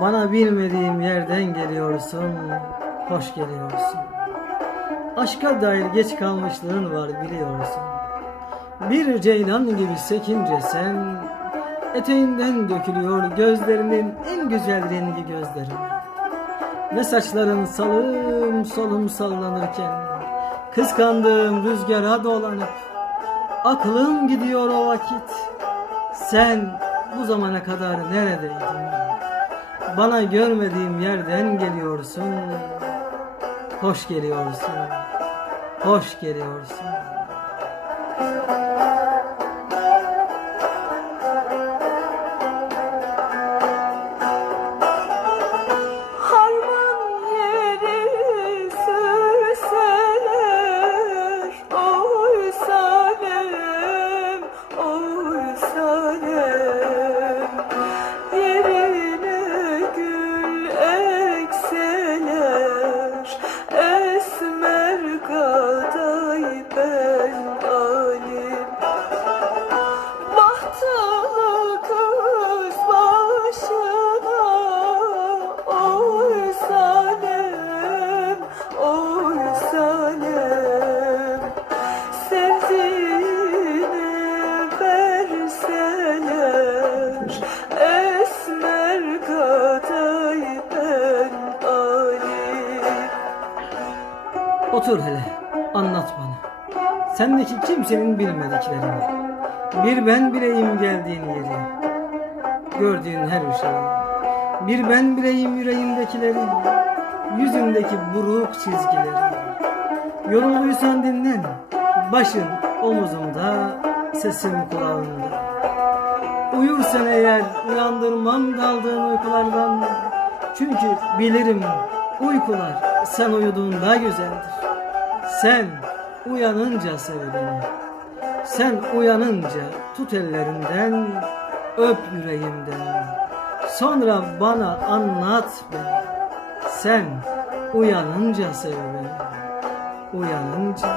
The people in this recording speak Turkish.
Bana bilmediğim yerden geliyorsun, hoş geliyorsun. Aşka dair geç kalmışlığın var biliyorsun. Bir ceylan gibi sekince sen, eteğinden dökülüyor gözlerinin en güzel rengi gözlerin. Ve saçların salım solum sallanırken, kıskandığım rüzgara dolanıp, aklım gidiyor o vakit. Sen bu zamana kadar neredeydin? Bana görmediğim yerden geliyorsun. Hoş geliyorsun. Hoş geliyorsun. Otur hele. Anlat bana. Sendeki kimsenin bilmediklerini. Bir ben bileyim geldiğin yeri. Gördüğün her şeyi. Bir ben bileyim yüreğindekileri. Yüzündeki buruk çizgileri. Yorulduysan dinlen. Başın omuzumda, sesim kulağımda. Uyursan eğer uyandırmam daldığın uykulardan. Çünkü bilirim uykular sen uyuduğunda güzeldir. Sen uyanınca sev beni. Sen uyanınca tut ellerinden, öp yüreğimden. Sonra bana anlat beni. Sen uyanınca sev beni. Uyanınca.